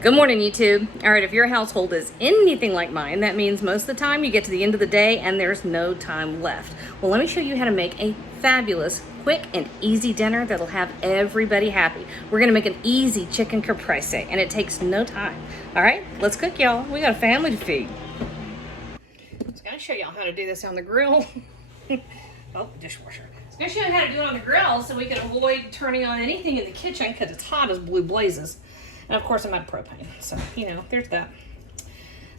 Good morning, YouTube. All right, if your household is anything like mine, that means most of the time you get to the end of the day and there's no time left. Well, let me show you how to make a fabulous, quick, and easy dinner that'll have everybody happy. We're gonna make an easy chicken caprese, and it takes no time. All right, let's cook, y'all. We got a family to feed. I was gonna show y'all how to do this on the grill. Oh, dishwasher. I was gonna show you how to do it on the grill so we can avoid turning on anything in the kitchen because it's hot as blue blazes. And of course I'm out of propane, so, there's that.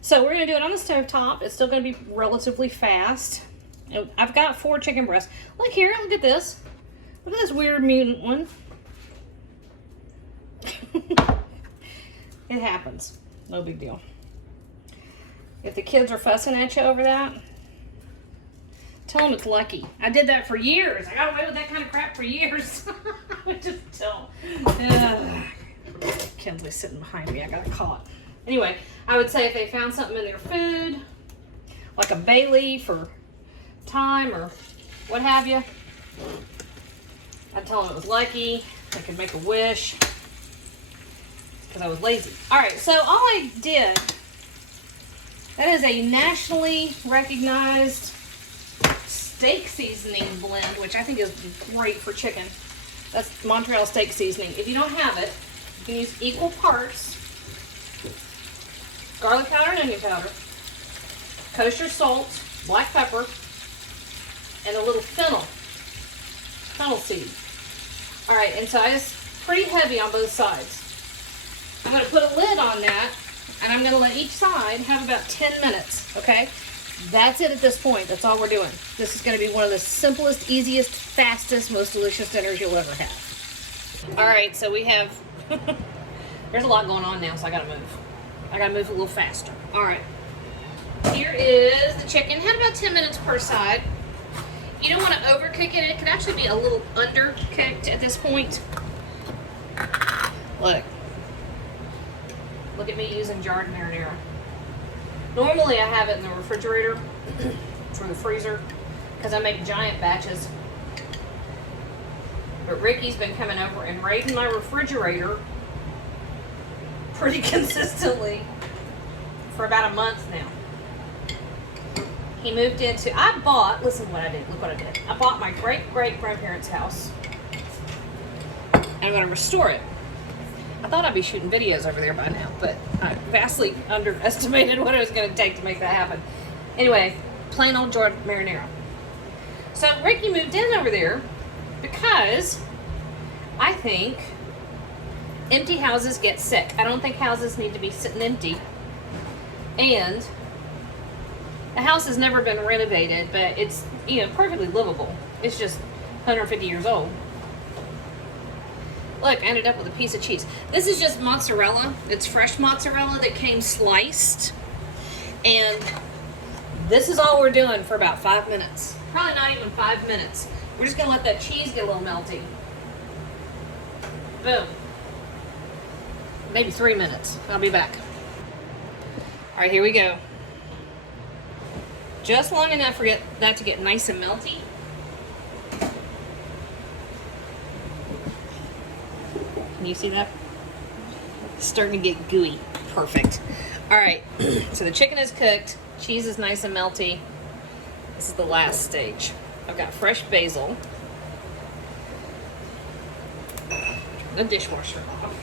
So we're gonna do it on the stove top. It's still gonna be relatively fast. And I've got 4 chicken breasts. Look here, look at this. Look at this weird mutant one. It happens, no big deal. If the kids are fussing at you over that, tell them it's lucky. I did that for years. I got away with that kind of crap for years. I would just tell. Kinsley's sitting behind me. I got caught. Anyway, I would say if they found something in their food, like a bay leaf or thyme or what have you, I'd tell them it was lucky. They could make a wish because I was lazy. All right, so all I did, that is a nationally recognized steak seasoning blend, which I think is great for chicken. That's Montreal steak seasoning. If you don't have it, you can use equal parts garlic powder and onion powder, kosher salt, black pepper, and a little fennel seed. All right, and so I just pretty heavy on both sides. I'm going to put a lid on that, and I'm going to let each side have about 10 minutes, okay? That's it at this point. That's all we're doing. This is going to be one of the simplest, easiest, fastest, most delicious dinners you'll ever have. All right, so we have, there's a lot going on now, so I got to move. I got to move a little faster. All right. Here is the chicken. Had about 10 minutes per side. You don't want to overcook it. It could actually be a little undercooked at this point. Look. Look at me using jarred marinara. Normally I have it in the refrigerator or the freezer because I make giant batches. But Ricky's been coming over and raiding my refrigerator pretty consistently for about a month now. He moved into, listen to what I did, look what I did. I bought my great-great-grandparents' house. And I'm going to restore it. I thought I'd be shooting videos over there by now, but I vastly underestimated what it was going to take to make that happen. Anyway, plain old jarred marinara. So Ricky moved in over there because I think empty houses get sick. I don't think houses need to be sitting empty. And the house has never been renovated, but it's, perfectly livable. It's just 150 years old. Look, I ended up with a piece of cheese. This is just mozzarella. It's fresh mozzarella that came sliced. And this is all we're doing for about 5 minutes. Probably not even 5 minutes. We're just gonna let that cheese get a little melty. Boom. Maybe 3 minutes. I'll be back. All right, here we go. Just long enough for that to get nice and melty. Can you see that? It's starting to get gooey. Perfect. All right, so the chicken is cooked. Cheese is nice and melty. This is the last stage. I've got fresh basil. Turn the dishwasher off.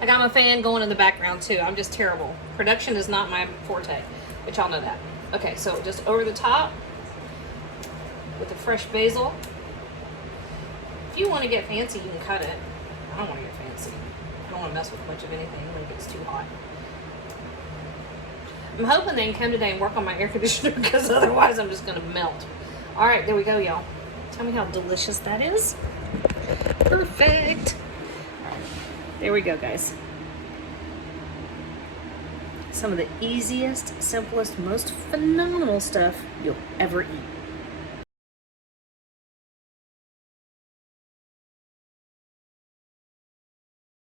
I got my fan going in the background too. I'm just terrible. Production is not my forte, but y'all know that. Okay, so just over the top with the fresh basil. If you want to get fancy, you can cut it. I don't want to get fancy. I don't want to mess with much of anything when it gets too hot. I'm hoping they can come today and work on my air conditioner because otherwise I'm just going to melt. All right, there we go, y'all. Tell me how delicious that is. Perfect. There we go, guys. Some of the easiest, simplest, most phenomenal stuff you'll ever eat.